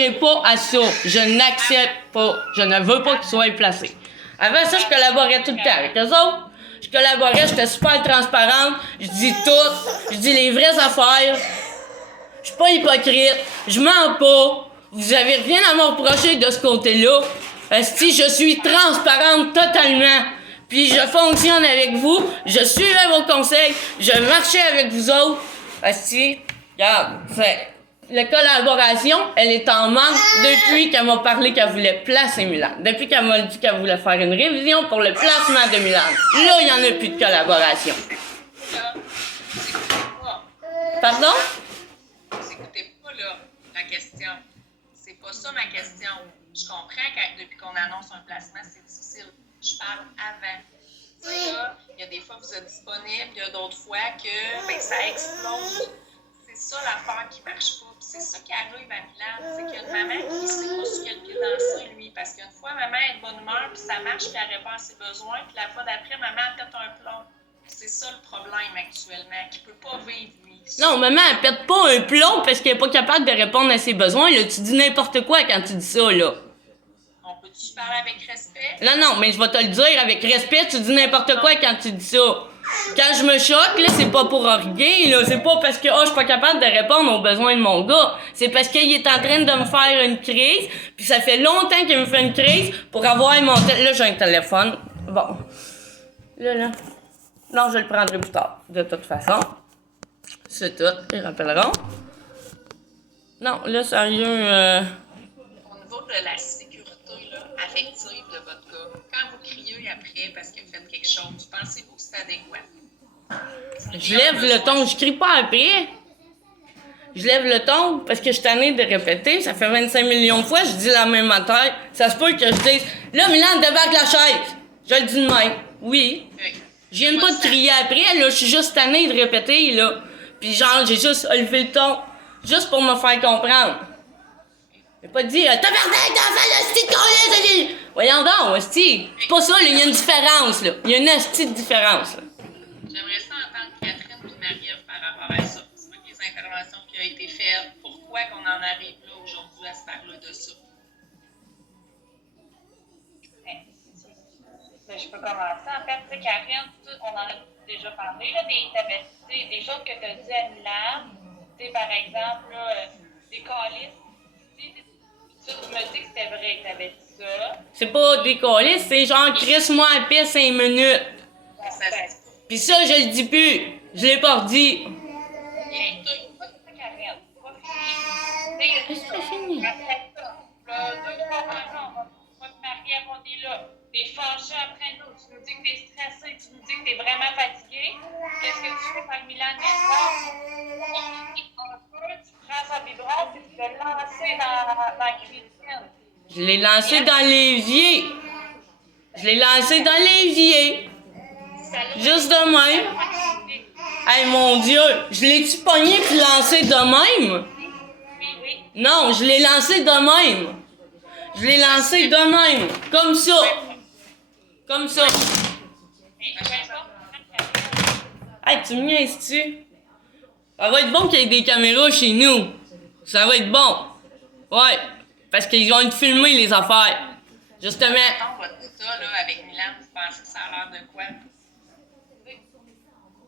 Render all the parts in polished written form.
n'accepterai pas à ça. Je n'accepte pas. Je ne veux pas qu'ils soient placés. Avant ça, je collaborais tout le temps avec eux autres. Je collaborais, j'étais super transparente. Je dis tout. Je dis les vraies affaires. Je suis pas hypocrite. Je mens pas. Vous avez rien à me reprocher de ce côté-là. Si je suis transparente totalement. Puis je fonctionne avec vous. Je suivais vos conseils. Je marchais avec vous autres. Regarde, la collaboration, elle est en manque depuis qu'elle m'a parlé qu'elle voulait placer Milan. Depuis qu'elle m'a dit qu'elle voulait faire une révision pour le placement de Milan. Là, il n'y en a plus de collaboration. Pardon? Écoutez pas, là, la question. C'est pas ça ma question. Je comprends que depuis qu'on annonce un placement, c'est difficile. Je parle avant. Tu sais, là, il y a des fois que vous êtes disponible, il y a d'autres fois que ça explose. C'est ça l'affaire qui marche pas. Puis c'est ça qui arrive à Milan. C'est qu'il y a une maman qui sait pas ce qu'elle vit dans ça, lui. Parce qu'une fois, maman est de bonne humeur, puis ça marche, puis elle répond à ses besoins. Puis la fois d'après, maman a peut-être un plomb. C'est ça le problème actuellement, qu'il peut pas vivre, lui. Non, maman, elle pète pas un plomb parce qu'elle est pas capable de répondre à ses besoins. Là, tu dis n'importe quoi quand tu dis ça, là. On peut-tu parler avec respect? Non, mais je vais te le dire avec respect, tu dis n'importe quoi quand tu dis ça. Quand je me choque, là, c'est pas pour rien, là. C'est pas parce que, je suis pas capable de répondre aux besoins de mon gars. C'est parce qu'il est en train de me faire une crise, puis ça fait longtemps qu'il me fait une crise pour avoir mon téléphone. Là, j'ai un téléphone. Bon. Là. Non, je le prendrai plus tard, de toute façon. C'est tout, ils rappelleront. Non, là, sérieux, Au niveau de la sécurité là, affective de votre gars, quand vous criez après parce que vous faites quelque chose, pensez-vous que c'est adéquat? je lève le ton, je crie pas après. Je lève le ton parce que je suis tannée de répéter. Ça fait 25 millions de fois, je dis la même affaire. Ça se peut que je dise, là, Milan, débarque la chaise. Je le dis de même. Oui. Je viens pas de crier après, là, je suis juste tannée de répéter, là. Puis genre, j'ai juste élevé le ton, juste pour me faire comprendre. J'ai pas dit, tabarnak, d'enfant, le style de con, voyons donc, hostie. C'est pas ça, là, il y a une différence, là. Il y a une hostie de différence, là. J'aimerais ça entendre Catherine et Marie-Ève par rapport à ça. C'est pas les interventions qui ont été faites. Pourquoi qu'on en arrive là aujourd'hui à se parler de ça? Je peux commencer. En fait, tu sais, Karine, on en a déjà parlé, là, des choses que tu as dit à Milan. Tu sais, par exemple, là, des calices. Tu me dis que c'était vrai que tu avais dit ça. C'est pas décoller, c'est genre, crisse-moi à paix 5 minutes. Pis ça, je le dis plus. Je l'ai pas redit. T'es fâché après nous, tu nous dis que t'es stressé, tu nous dis que t'es vraiment fatigué. Qu'est-ce que tu fais quand Milan vient tu prends sa vibrante et tu peux le lancer dans la cuisine. Je l'ai lancé dans l'évier. Je l'ai lancé dans l'évier. Juste de même. Hey, mon Dieu, je l'ai-tu pogné puis lancé de même? Oui. Non, je l'ai lancé de même. Je l'ai lancé de même. Comme ça. Comme ça. Hey, tu me niaises-tu? Ça va être bon qu'il y ait des caméras chez nous. Ça va être bon. Ouais. Parce qu'ils vont être filmés, les affaires. Justement. Mettons votre état là, avec Milan, vous pensez que ça a l'air de quoi?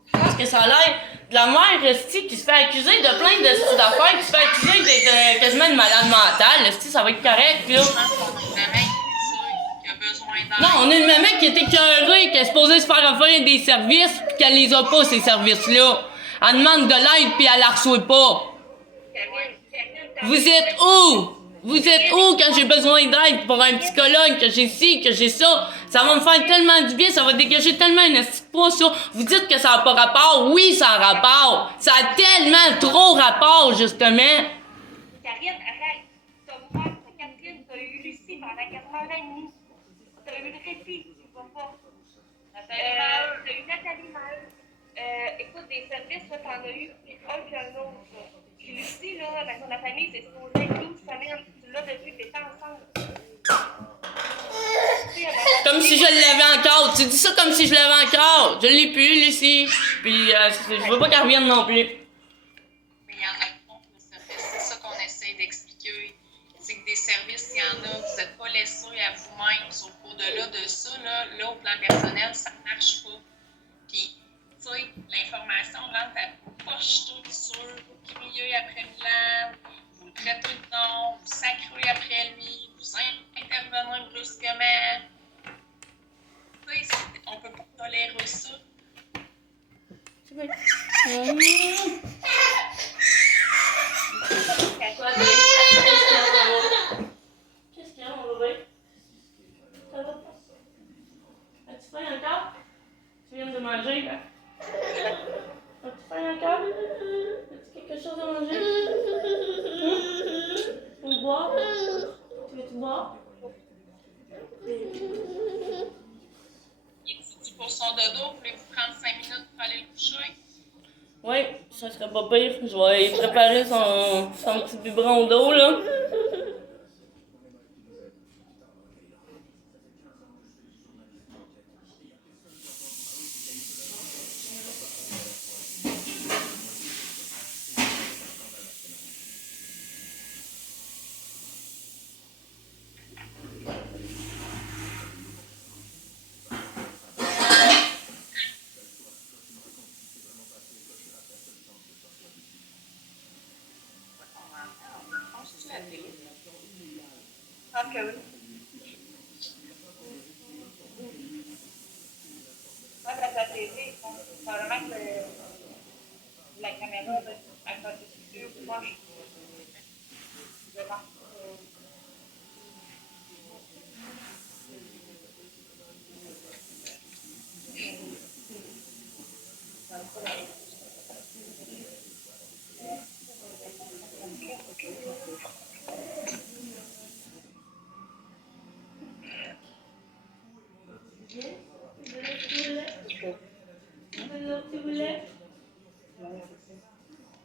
Je pense que ça a l'air de la mère esti, qui se fait accuser de plein de esti d'affaires, qui se fait accuser d'être quasiment une malade mentale. Esti, ça va être correct, là. Je pense qu'on a une maman qui a besoin d'aide. Non, on a une maman qui est écœurée, qui est supposée se faire offrir des services, puis qu'elle les a pas, ces services-là. Elle demande de l'aide, puis elle la reçoit pas. Vous êtes où? Vous êtes où quand j'ai besoin d'aide pour un psychologue, que j'ai ci, que j'ai ça? Ça va me faire tellement du bien, ça va dégager tellement un esti de poids, ça. Vous dites que ça n'a pas rapport? Oui, ça a rapport. Ça a tellement trop rapport, justement. Karine, arrête. T'as Catherine, t'as eu Lucie pendant 4 heures et demie. T'as eu le répit, tu vois pas. T'as eu Nathalie Maheu. Écoute, des services, là, t'en as eu un puis un autre. Là. Puis Lucie, là, avec la famille, c'est supposé être 12 semaines. Tu l'as depuis que t'étais ensemble. Comme si je l'avais encore. Tu dis ça comme si je l'avais encore. Je l'ai plus, Lucie. Puis je veux pas qu'elle revienne non plus. Mais il y en a contre le service. C'est ça qu'on essaie d'expliquer. patrouille après lui, vous intervenir brusquement. Tu sais, on peut pas tolérer ça. C'est vrai. Qu'est-ce qu'il y a, mon bébé? Ça va pas? As-tu faim encore? Tu viens de manger, là? As-tu faim encore? As-tu quelque chose à manger? Ou boire? Tu veux-tu boire? Il est dit pour son dodo, voulez-vous prendre 5 minutes pour aller le coucher? Oui, ça serait pas pire. Je vais lui préparer son petit biberon d'eau, là. Penses-tu la télé? Je pense que oui. Moi, dans la télé, probablement que la caméra va être plus proche. Je pense.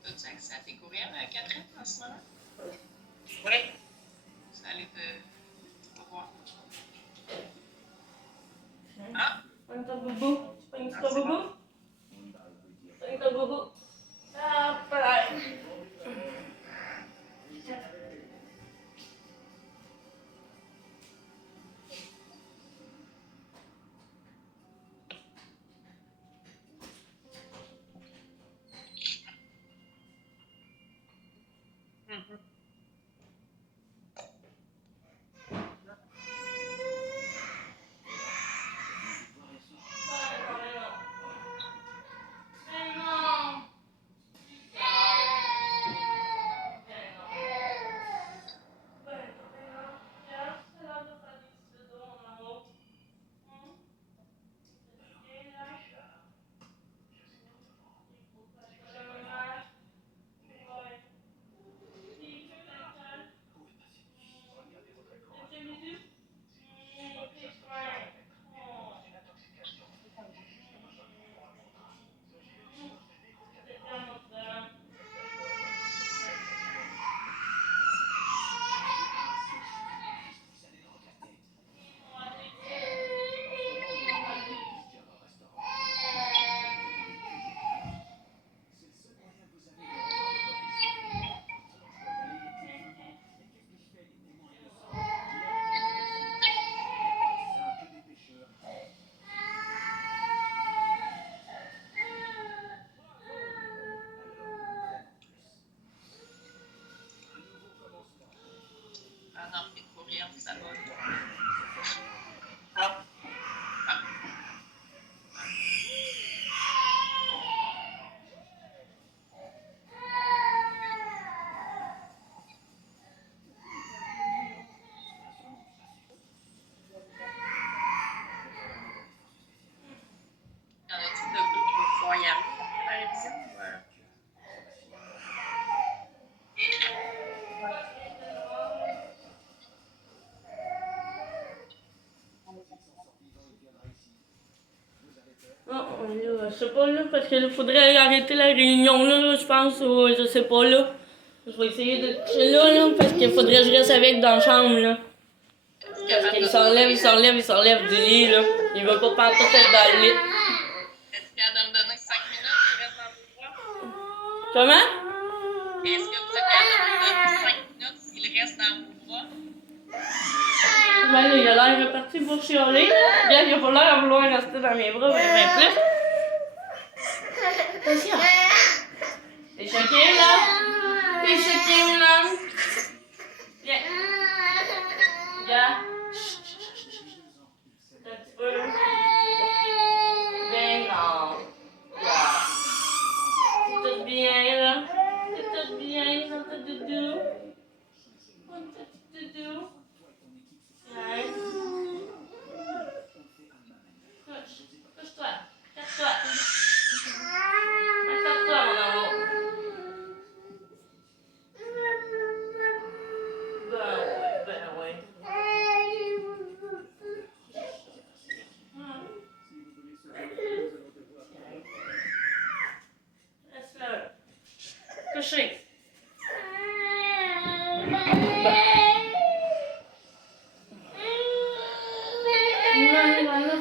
As-tu accès à tes courriels, Catherine, en ce moment? Oui. Ça allait te voir. Ah! Pogne ton boubou. Tu pognes ton boubou? Pogne ton boubou. Hop là. Ah non, tes courriels, ça va. Ah. Y en a-tu de deux qui vont pouvoir y aller, par exemple? Non, là, je sais pas, là, parce que là, faudrait arrêter la réunion, là, je pense, ou je sais pas, là. Je vais essayer de coucher là, parce qu'il faudrait que je reste avec dans la chambre, là. Parce qu'il s'enlève du lit, là. Il veut pas partir être dans le lit. Est-ce qu'elle va me donner 5 minutes qu'il reste dans vos bras? Comment? Est-ce que vous êtes capable de me donner 5 minutes s'il reste dans vos bras? Ben là, il a l'air reparti pour chialer. Regarde, il a pas l'air à vouloir rester dans mes bras, mais plus. Attention. T'es choqué, là? T'es choqué, là? Viens.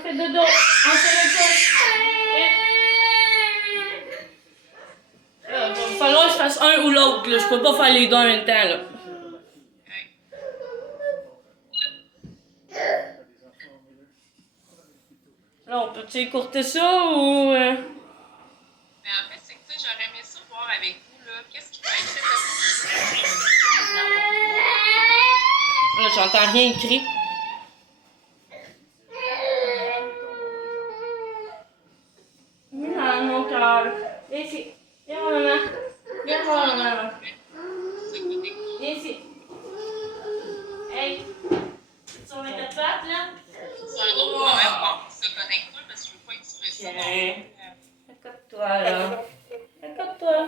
fais dodo. On fait le il va falloir que je fasse un ou l'autre, là. Je peux pas faire les deux en même temps, là. Là, on peut-tu écourter ça ou... Mais en fait, c'est que tu sais, j'aurais aimé ça voir avec vous, là. Qu'est-ce qui peut être fait de Là, j'entends rien écrit. Dans mon cœur. Viens ici. Viens voir maman. Viens voir maman. Viens ici. Hey. Tu vas mettre ta patte, là? C'est un autre moment pour se connecter parce que je veux pas être stressée. Accorde-toi, là. Accorde-toi.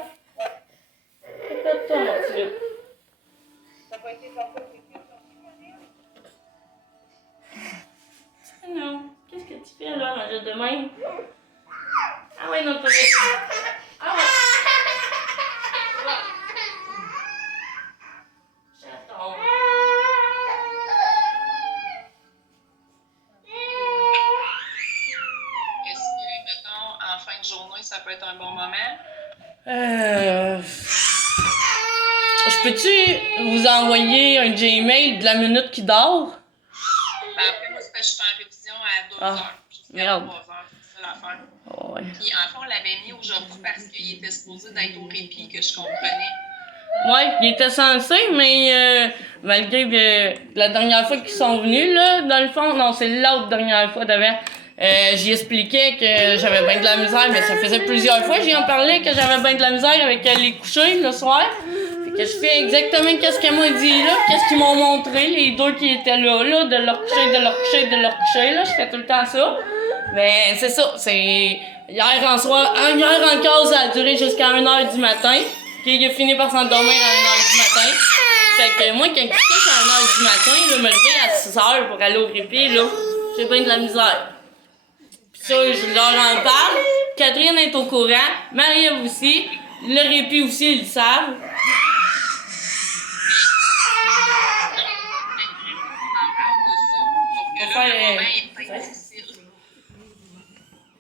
Accorde-toi, mon Dieu. Ça va être parfois Non. Qu'est-ce que tu fais, là, manger de même? Ah ouais, non, pas vite. Ah ouais. Chaton. Est-ce que, mettons, en fin de journée, ça peut être un bon moment? Je peux-tu vous envoyer un Gmail de la minute qui dort? Ben après, moi, c'était juste en révision à 2 Ah, heures. Jusqu'à merde. 3 heures. C'est ça l'affaire. Oh, ouais. Puis, en fait, on l'avait mis aujourd'hui parce qu'il était supposé d'être au répit, que je comprenais. Ouais, il était censé, mais malgré que la dernière fois qu'ils sont venus, là, dans le fond, non, c'est l'autre dernière fois d'avant, j'y expliquais que j'avais bien de la misère, mais ça faisait plusieurs fois, j'y en parlais que j'avais bien de la misère avec les couchers le soir. Fait que je fais exactement qu'est-ce qu'elle m'a dit là, qu'est-ce qu'ils m'ont montré, les deux qui étaient là, de leur coucher, de leur coucher, de leur coucher, là, je fais tout le temps ça. Mais c'est ça, c'est... Hier encore, ça a duré jusqu'à 1h du matin. Puis il a fini par s'endormir à 1h du matin. Fait que moi, quand je couche à 1h du matin, là, me lever à 6h pour aller au répit, là, j'ai bien de la misère. Puis ça, je leur en parle. Catherine est au courant. Marie-Ève aussi. Le répit aussi, ils le savent.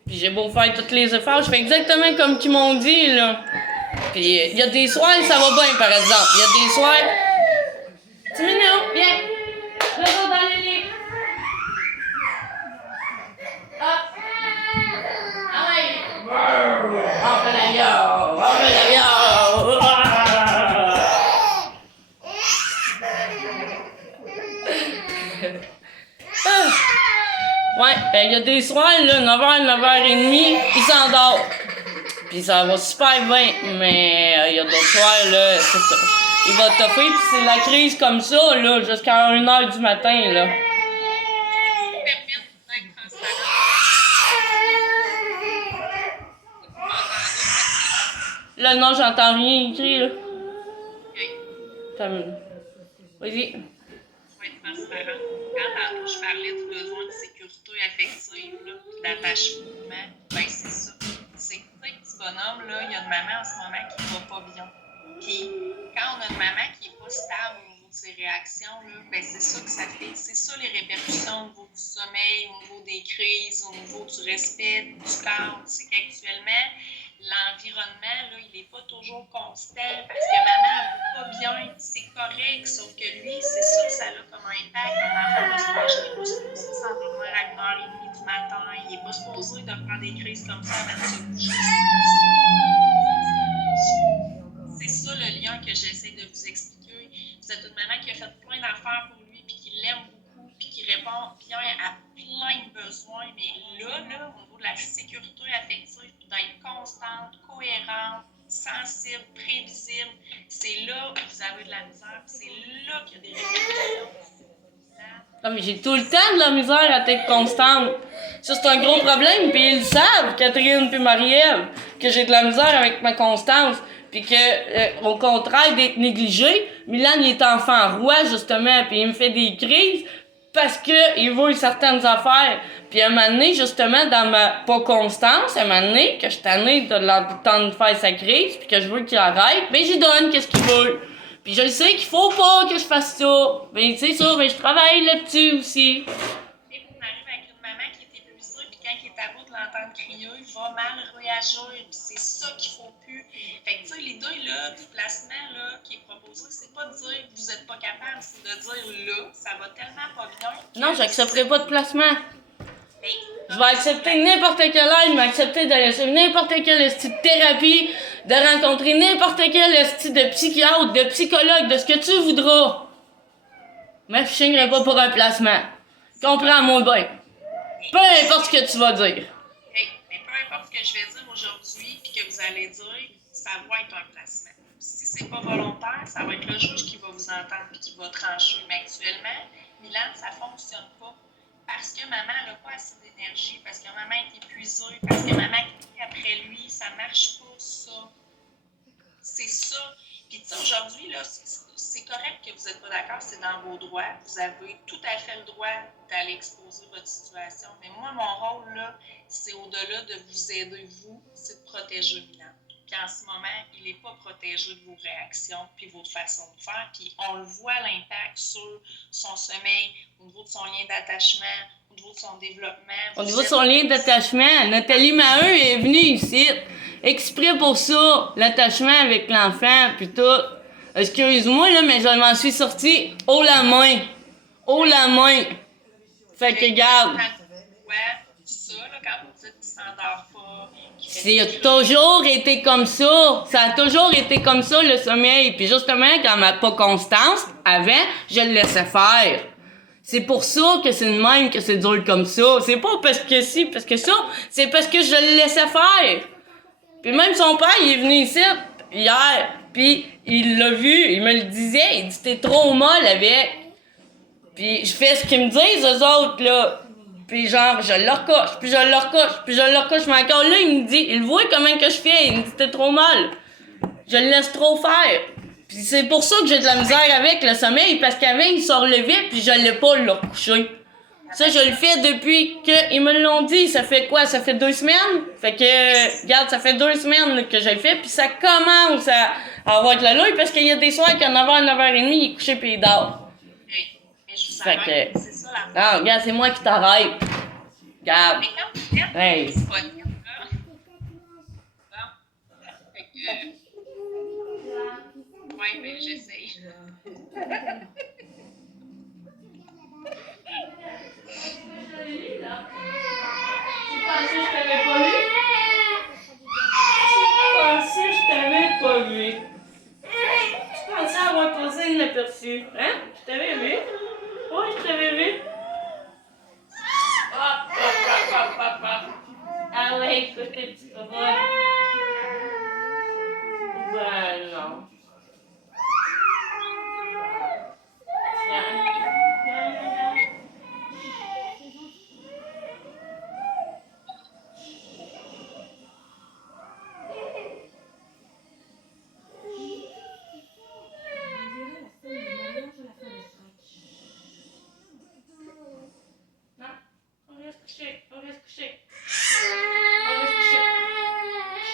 Puis j'ai beau faire tous les efforts, je fais exactement comme qu'ils m'ont dit, là. Puis il y a des soirs, ça va bien, par exemple. Il y a des soirs... Tu minutes, viens. Là-bas dans le lit. Ah. Ah ouais. On fait la viande. On fait la viande. Ah. Ouais, il y a des soirs, là, 9h, 9h30, il s'endort. Puis ça va super bien, mais il y a d'autres soirs, là, c'est ça. Il va toffer, puis c'est la crise comme ça, là, jusqu'à 1h du matin, là. Là, non, j'entends rien écrit, là. Vas-y. Faut être transparent. Quand tantôt je parlais du besoin de sécurité affective, là, puis d'attachement, ben c'est ça. C'est que, tu sais, petit bonhomme, là, il y a une maman en ce moment qui va pas bien. Puis, quand on a une maman qui est pas stable au niveau de ses réactions, là, ben c'est ça que ça fait. C'est ça les répercussions au niveau du sommeil, au niveau des crises, au niveau du respect du corps. C'est qu'actuellement, l'environnement, là, il n'est pas toujours constant parce que maman ne va pas bien, c'est correct, sauf que lui, c'est ça que ça a comme un impact. Un enfant de soir, il n'est pas supposé s'endormir à 1h30 du matin, il n'est pas supposé de prendre des crises comme ça avant de se coucher. C'est ça le lien que j'essaie de vous expliquer. Vous êtes une maman qui a fait plein d'affaires pour lui, puis qui l'aime beaucoup, puis qui répond bien à plein de besoins, mais là, au niveau de la sécurité affective, d'être constante, cohérente, sensible, prévisible, c'est là où vous avez de la misère, puis c'est là qu'il y a des répercussions. Non, mais j'ai tout le temps de la misère à être constante. Ça, c'est un gros problème, puis ils le savent, Catherine puis Marie-Ève, que j'ai de la misère avec ma constance. Puis que, au contraire d'être négligé, Milan, il est enfant roi, justement, puis il me fait des crises parce que il veut certaines affaires. Puis à un moment donné, justement, dans ma pas constance, à un moment donné, que je suis tannée de l'entendre faire sa crise, puis que je veux qu'il arrête, ben j'y donne qu'est-ce qu'il veut. Puis je le sais qu'il faut pas que je fasse ça. Ben c'est ça, ben je travaille là-dessus aussi. Et on arrive avec une maman qui est épuisée, agir, puis c'est ça qu'il faut plus. Fait que, tu sais, l'idée, là, du placement, là, qui est proposé, c'est pas de dire que vous n'êtes pas capable, c'est de dire, là, ça va tellement pas bien. Non, j'accepterai pas de placement. Mais, Je vais accepter n'importe quelle aide, je vais accepter d'aller sur n'importe quel style de thérapie, de rencontrer n'importe quel style de psychiatre, de psychologue, de ce que tu voudras. Mais je signerai pas pour un placement. Comprends-moi bien. Peu importe ce que tu vas dire. hey, mais peu importe ce que je vais dire aujourd'hui, puis que vous allez dire, ça va être un placement. Si c'est pas volontaire, ça va être le juge qui va vous entendre puis qui va trancher. Mais actuellement, Milan, ça fonctionne pas. Parce que maman n'a pas assez d'énergie, parce que maman est épuisée, parce que maman crie après lui, ça marche pas, ça. C'est ça. Puis, tu sais, aujourd'hui, là, c'est correct que vous n'êtes pas d'accord, c'est dans vos droits. Vous avez tout à fait le droit d'aller exposer votre situation. Mais moi, mon rôle, là, c'est au-delà de vous aider, vous, c'est de protéger Milan. Puis en ce moment, il n'est pas protégé de vos réactions puis votre façon de faire. Puis on le voit, l'impact sur son sommeil, au niveau de son lien d'attachement, au niveau de son développement. Au niveau de son lien d'attachement, Nathalie Maheu est venue ici exprès pour ça, l'attachement avec l'enfant, puis tout. Excuse-moi, là, mais je m'en suis sortie haut la main. Haut la main. Fait que, garde. Ouais, ça, là, quand vous dites qu'il ne s'endort pas, qu'il fait C'est des a crises. toujours été comme ça. Ça a toujours été comme ça, le sommeil. Puis justement, quand ma pas constance, avant, je le laissais faire. C'est pour ça que c'est de même que c'est dur comme ça. C'est pas parce que si, parce que ça. C'est parce que je le laissais faire. Puis même son père, il est venu ici hier. Puis il l'a vu, il me le disait. Il dit, t'es trop molle avec. Puis je fais ce qu'ils me disent, eux autres, là. Puis genre, je le recoche, puis je le recoche, puis je le recoche. Mais encore là, il me dit, il voit comment que je fais. Il me dit, t'es trop mal. Je le laisse trop faire. Puis c'est pour ça que j'ai de la misère avec le sommeil, parce qu'avant, il se relevait, puis je l'ai pas le recoucher. Ça, je le fais depuis qu'ils me l'ont dit. Ça fait quoi? Ça fait 2 semaines? Fait que, regarde, ça fait 2 semaines là, que je le fais, puis ça commence à avoir de la louille, parce qu'il y a des soirs qu'à 9h, 9h30, il est couché, puis il dort. Mais je vous Fait arrête, que- c'est ça la Ah, regarde, c'est moi qui t'arrête. Regarde. Mais quand vous êtes Hey. disponible, là, bon, fait que, ouais, mais j'essaye. Tu pensais que je t'avais pas vu? Tu pensais que je t'avais pas vu? Tu pensais avoir posé inaperçu, hein? Je t'avais vu? Oui, je t'avais vu. Hop, hop, hop, hop, hop, hop. Ah ouais, écoute, tes petits copains. Ben non. Non, on reste couché, on reste couché. On reste couché.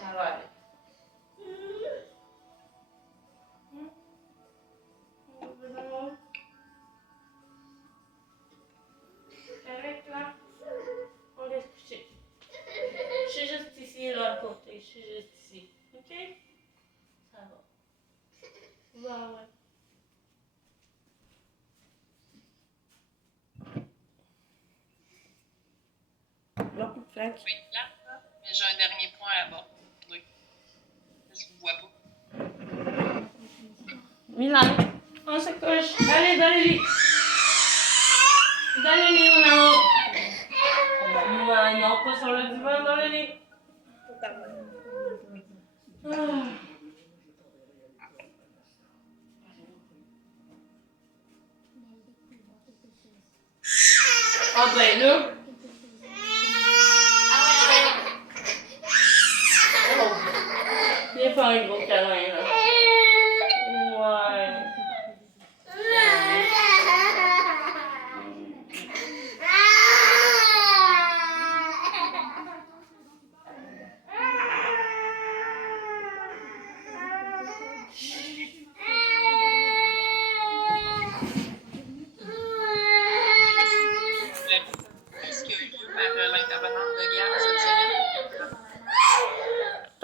Ça va aller. Avec toi, on reste couché. Je suis juste ici, là, à côté. Je suis juste ici. OK? Ça va. Ouais, ouais. Là, fait que- Oui, là, mais j'ai un dernier point là-bas. Oui. Je vous vois pas. Milan, on se couche. Allez, dans le lit. Dans le lit, mon amour. Non, pas sur le divan, dans le lit. Ah. Ah ben là. Oh. Viens faire un gros câlin, là. Ouais.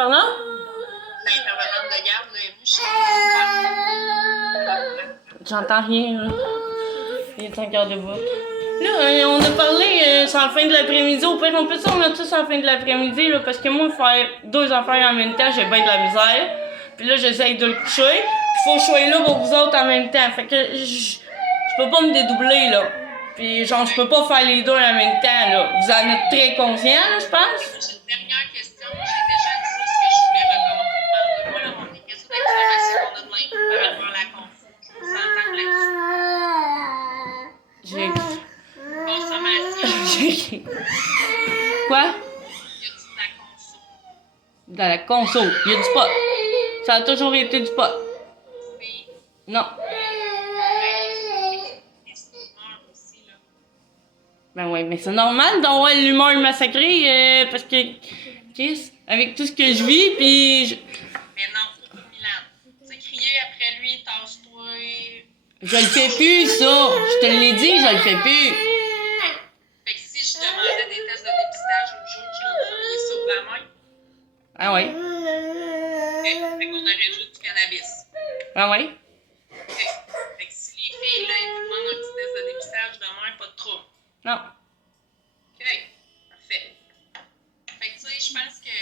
Pardon? L'intervenante de garde là, est venue chez nous. J'entends rien, là. Il est encore debout. Là, on a parlé, c'est en fin de l'après-midi. Au pire, on peut ça, on a tous en fin de l'après-midi, là, parce que moi, faire 2 affaires en même temps, j'ai bien de la misère. Puis là, j'essaye de le coucher. Puis faut que je sois là pour vous autres en même temps. Fait que je peux pas me dédoubler, là. Puis genre, je peux pas faire les deux en même temps, là. Vous en êtes très conscients, là, je pense? J'ai une dernière question. J'ai déjà dit ce que je voulais recommander. Moi, là, mon question d'activation, c'est qu'on a de l'info par rapport à la conso. Je vous entends là-dessus. J'ai... Consommation, Quoi? il y a de la conso. Dans la conso. Il y a du pot. Ça a toujours été du pot. Oui. Non. Les humeurs aussi, là. Ben ouais, mais c'est normal d'avoir l'humeur massacrée, parce que... Qu'est-ce? Avec tout ce que je vis, puis... Mais non, Milan. Tu sais, crier après lui, tasse-toi. Je le fais plus, ça. Je te l'ai dit, je le fais plus. Fait que si je demandais des tests de dépistage au juge, là, vous feriez ça de la main. Ah ouais. Fait qu'on aurait juste du cannabis. Ah ouais. Fait que si les filles, là, ils vous demandent un petit test de dépistage demain, pas de trouble. Non. OK, parfait. Fait que tu sais, je pense que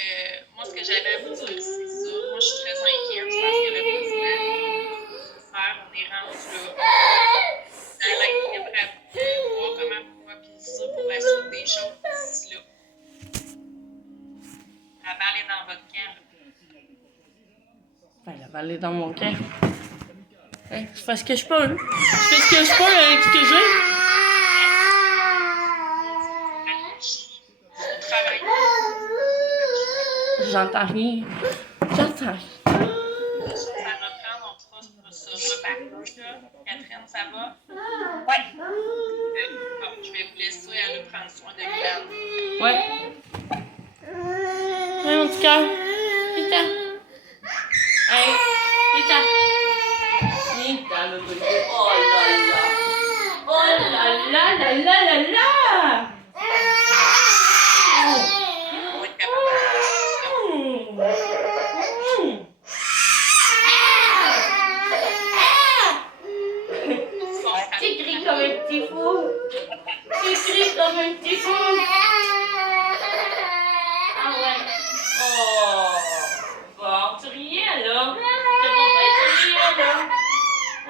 moi, ce que j'avais à vous dire, c'est ça. Moi, je suis très inquiète. Je pense que le président faire, on est rendu là. Dans l'équilibre à voir comment on va appuyer ça pour la suite des choses d'ici là. La balle est dans votre camp. Ben, la balle est dans mon camp. Hein, je fais ce que je peux. Je fais ce que je peux avec ce que j'ai. J'entends rien. J'entends rien. Ça reprend, on fera ce repas-là. Catherine, ça va? Ouais. Bon, je vais vous laisser aller prendre soin de Milan. Ouais. Ouais, mon petit cœur. Vita. Hey, Vita. Vita, le bébé. Oh là là. Oh là là là là là là. On va être capable de faire ça. Tu cries comme un petit fou. Tu cries comme un petit fou. Ah ouais. Oh. Bon, tu riais là. T'as pas fait, tu riais là.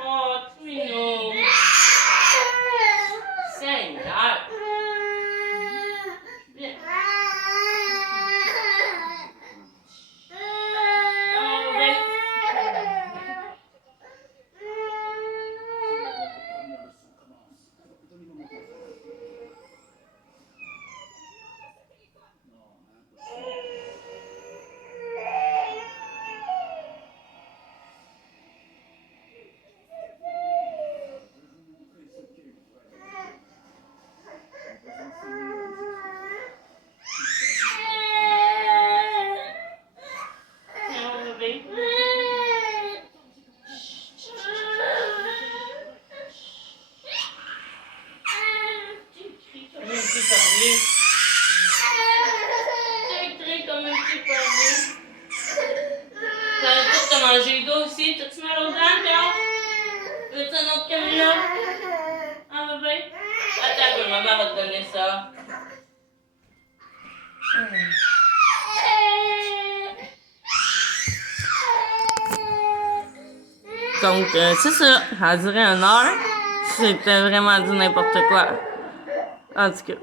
Oh, tu mignon. Seigneur. Bien. T'as mangé d'eau aussi? T'as-tu mal aux dents, Carl? Veux-tu un autre camion? Hein, bébé? Attends un peu, maman va te donner ça. Donc, c'est ça. Ça a duré 1 heure. C'était vraiment dit n'importe quoi. En tout cas.